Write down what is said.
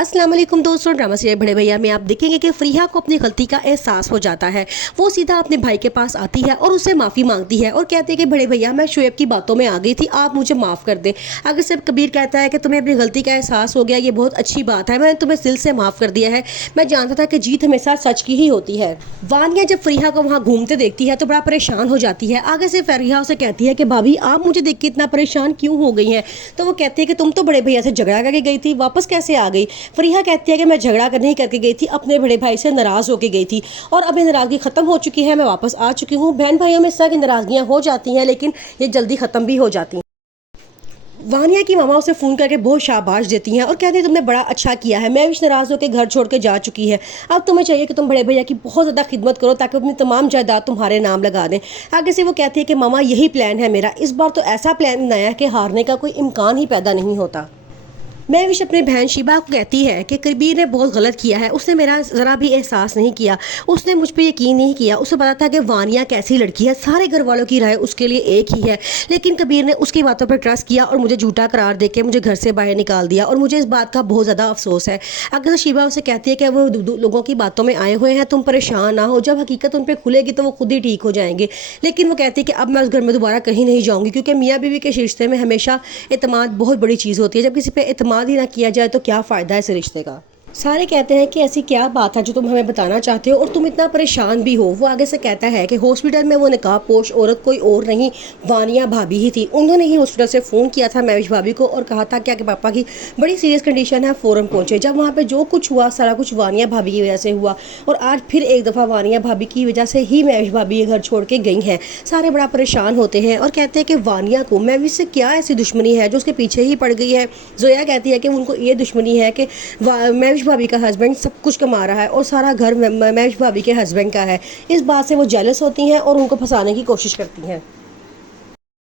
अस्सलाम वालेकुम दोस्तों, ड्रामा सीरियल बड़े भैया में आप देखेंगे कि फरीहा को अपनी गलती का एहसास हो जाता है। वो सीधा अपने भाई के पास आती है और उससे माफ़ी मांगती है और कहती है कि बड़े भैया मैं शुएब की बातों में आ गई थी, आप मुझे माफ़ कर दें। अगर सिर्फ कबीर कहता है कि तुम्हें अपनी गलती का एहसास हो गया, ये बहुत अच्छी बात है, मैंने तुम्हें दिल से माफ़ कर दिया है। मैं जानता था कि जीत हमेशा सच की ही होती है। वानिया जब फरीहा को वहाँ घूमते देखती है तो बड़ा परेशान हो जाती है। आगे से फरीहा उसे कहती है कि भाभी आप मुझे देख के इतना परेशान क्यों हो गई हैं। तो वो कहती है कि तुम तो बड़े भैया से झगड़ा करके गई थी, वापस कैसे आ गई। फरीहा कहती है कि मैं झगड़ा नहीं करके गई थी, अपने बड़े भाई से नाराज़ होकर गई थी और अब ये नाराज़गी ख़त्म हो चुकी है, मैं वापस आ चुकी हूँ। बहन भाइयों में इस तरह की नाराज़गियाँ हो जाती हैं लेकिन ये जल्दी ख़त्म भी हो जाती हैं। वानिया की मामा उसे फ़ोन करके बहुत शाबाश देती हैं और कहती हैं तुमने बड़ा अच्छा किया है, मैं भी नाराज़ होकर घर छोड़ के जा चुकी है। अब तुम्हें चाहिए कि तुम बड़े भैया की बहुत ज़्यादा खिदमत करो ताकि अपनी तमाम जायदाद तुम्हारे नाम लगा दें। आगे से वो कहती है कि मामा यही प्लान है मेरा, इस बार तो ऐसा प्लान बनाया है कि हारने का कोई इम्कान ही पैदा नहीं होता। महविश अपनी बहन शिबा को कहती है कि कबीर ने बहुत गलत किया है, उसने मेरा ज़रा भी एहसास नहीं किया, उसने मुझ पर यकीन नहीं किया। उसे पता था कि वानिया कैसी लड़की है, सारे घर वालों की राय उसके लिए एक ही है, लेकिन कबीर ने उसकी बातों पर ट्रस्ट किया और मुझे झूठा करार देके मुझे घर से बाहर निकाल दिया और मुझे इस बात का बहुत ज़्यादा अफसोस है। अगर शिबा उसे कहती है कि वो लोगों की बातों में आए हुए हैं, तुम परेशान ना हो, जब हकीकत उन पर खुलेगी तो वो खुद ही ठीक हो जाएंगे। लेकिन वो कहती है कि अब मैं उस घर में दोबारा कहीं नहीं जाऊँगी, क्योंकि मियाँ बीवी के रिश्ते में हमेशा एतमाद बहुत बड़ी चीज़ होती है। जब किसी पर एतमाद ही ना किया जाए तो क्या फ़ायदा है इस रिश्ते का। सारे कहते हैं कि ऐसी क्या बात है जो तुम हमें बताना चाहते हो और तुम इतना परेशान भी हो। वो आगे से कहता है कि हॉस्पिटल में वो नकाबपोश औरत कोई और नहीं, वानिया भाभी ही थी। उन्होंने ही हॉस्पिटल से फ़ोन किया था महविश भाभी को और कहा था क्या कि पापा की बड़ी सीरियस कंडीशन है, फ़ौरन पहुँचे। जब वहाँ पर जो कुछ हुआ सारा कुछ वानिया भाभी की वजह से हुआ और आज फिर एक दफ़ा वानिया भाभी की वजह से ही महविश भाभी ये घर छोड़ के गई हैं। सारे बड़ा परेशान होते हैं और कहते हैं कि वानिया को महविश से क्या ऐसी दुश्मनी है जो उसके पीछे ही पड़ गई है। जोया कहती है कि उनको ये दुश्मनी है कि महविश भाभी का हस्बैंड सब कुछ कमा रहा है और सारा घर महविश भाभी के हस्बैंड का है। इस बात से वो जेलस होती हैं और उनको फंसाने की कोशिश करती हैं।